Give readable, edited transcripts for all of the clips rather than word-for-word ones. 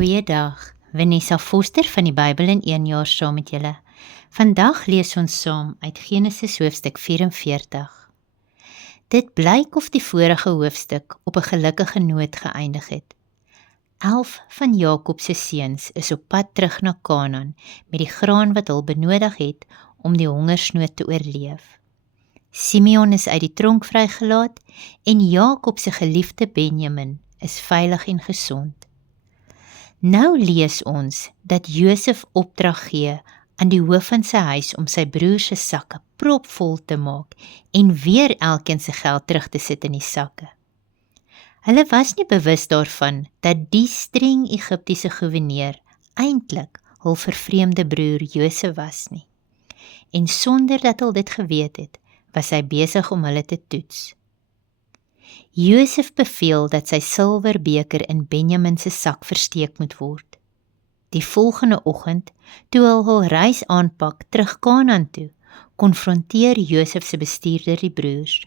Goeiedag, Vanessa Foster van die Bybel in 1 jaar saam met julle. Vandag lees ons saam uit Genesis hoofstuk 44. Dit blyk of die vorige hoofstuk op 'n gelukkige noot geëindig het. 11 van Jakob se seuns is op pad terug na Kanaan met die graan wat hulle benodig het om die hongersnood te oorleef. Simeon is uit die tronk vrygelaat en Jakob se geliefde Benjamin is veilig en gesond. Nou lees ons dat Josef opdrag gee aan die hoof van sy huis om sy broers se sakke propvol te maak en weer elkeen se geld terug te sit in die sakke. Hulle was nie bewus daarvan dat die streng Egiptiese goewerneur eintlik hul vervreemde broer Josef was nie. En sonder dat hulle dit geweet het, was hy besig om hulle te toets. Josef beveel dat sy silwerbeker in Benjamin se sak versteek moet word. Die volgende oggend, toe hy hul reis aanpak terug Kanaan toe, konfronteer Josef se bestuurder die broers.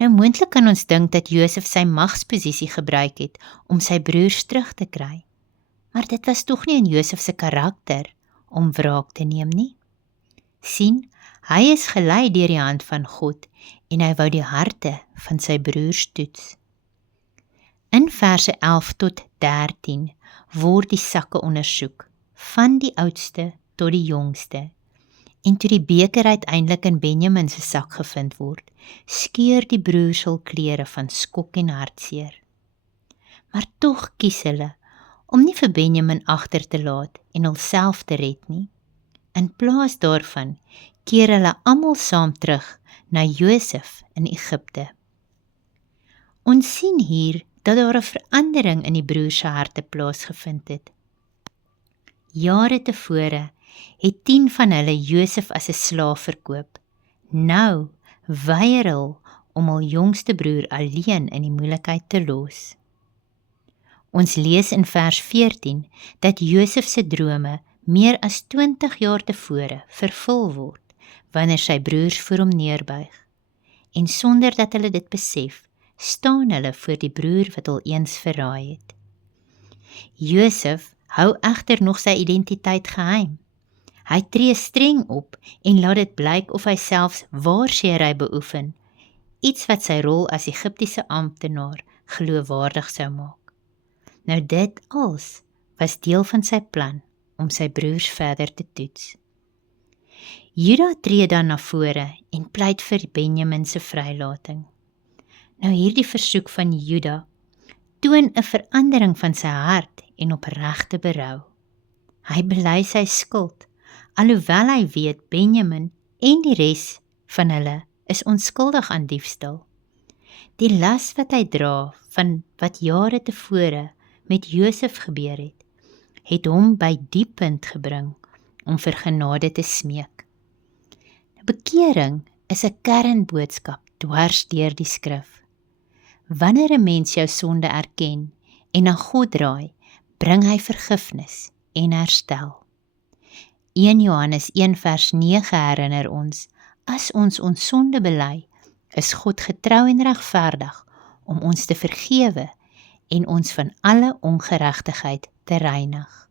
Nou moontlik kan ons dink dat Josef sy magsposisie gebruik het om sy broers terug te kry, maar dit was tog nie in Josef se karakter om wraak te neem nie. Sien, hy is gelei deur die hand van God en hy wou die harte van sy broers toets. In verse 11 tot 13 word die sakke ondersoek, van die oudste tot die jongste. En toe die beker uiteindelik in Benjamin se sak gevind word, skeur die broers hul klere van skok en hartseer. Maar tog kies hulle om nie vir Benjamin agter te laat en hulself te red nie. In plaas daarvan keer hulle almal saam terug na Josef in Egipte. Ons sien hier dat daar 'n verandering in die broers se harte plaasgevind het. Jare tevore het 10 van hulle Josef as 'n slaaf verkoop. Nou weier hulle om hul jongste broer alleen in die moeilikheid te los. Ons lees in vers 14 dat Josef se drome meer as 20 jaar tevore vervul word, wanneer sy broers voor hom neerbuig. En sonder dat hulle dit besef, staan hulle voor die broer wat hul eens verraai het. Josef hou egter nog sy identiteit geheim. Hy tree streng op en laat dit blyk of hy selfs waarsêry beoefen, iets wat sy rol as Egiptiese amptenaar geloofwaardig sou maak. Nou dit alles was deel van sy plan om sy broers verder te toets. Juda tree dan na vore en pleit vir Benjamin se vrylating. Nou hierdie versoek van Juda toon 'n verandering van sy hart en opregte berou. Hy bely sy skuld, alhoewel hy weet Benjamin en die res van hulle is onskuldig aan diefstal. Die las wat hy dra van wat jare tevore met Josef gebeur het, het hom by die punt gebring om vir genade te smeek. Bekering is 'n kernboodskap dwars deur die skrif. Wanneer 'n mens jou sonde erken en na God draai, bring hy vergifnis en herstel. 1 Johannes 1 vers 9 herinner ons, as ons sonde bely, is God getrou en regverdig om ons te vergewe en ons van alle ongeregtigheid te reinig.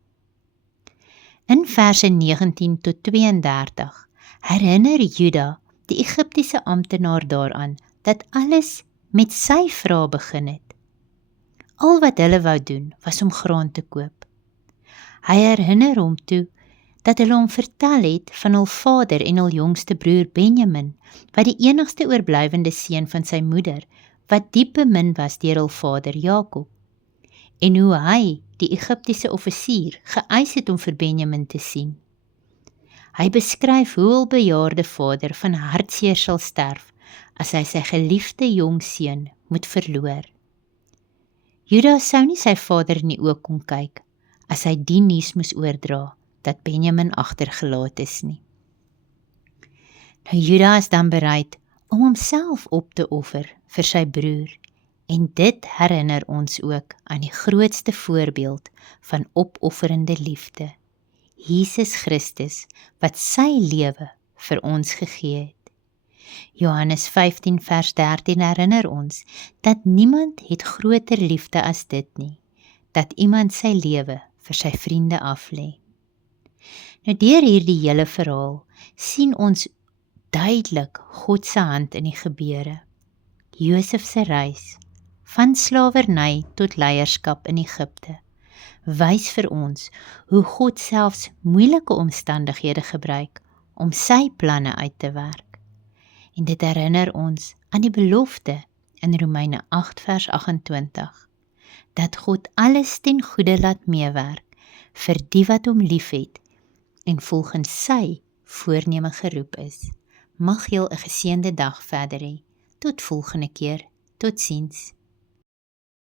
In verse 19 tot 32 herinner Juda die Egiptiese amptenaar daaraan dat alles met sy vrae begin het. Al wat hulle wou doen was om graan te koop. Hy herinner hom toe dat hulle hom vertel het van hul vader en hul jongste broer Benjamin, wat die enigste oorblywende seun van sy moeder, wat diep bemin was deur hul vader Jakob, en hoe hy, die Egiptiese offisier, geëis het om vir Benjamin te sien. Hy beskryf hoe hul bejaarde vader van hartseer sal sterf, as hy sy geliefde jong seun moet verloor. Juda sou nie sy vader in die oë kon kyk, as hy die nuus moes oordra, dat Benjamin agtergelaat is nie. Nou Juda is dan bereid om homself op te offer vir sy broer, en dit herinner ons ook aan die grootste voorbeeld van opofferende liefde, Jesus Christus, wat sy lewe vir ons gegee het. Johannes 15 vers 13 herinner ons, dat niemand het groter liefde as dit nie, dat iemand sy lewe vir sy vriende aflê. Nou deur hierdie hele verhaal sien ons duidelik God se hand in die gebeure. Josef se reis, van slawerny tot leierskap in Egipte, wys vir ons hoe God selfs moeilike omstandighede gebruik om sy planne uit te werk. En dit herinner ons aan die belofte in Romeine 8 vers 28, dat God alles ten goeie laat meewerk vir die wat hom liefhet en volgens sy voorneme geroep is. Mag jy 'n geseënde dag verder hê. Tot volgende keer. Totsiens.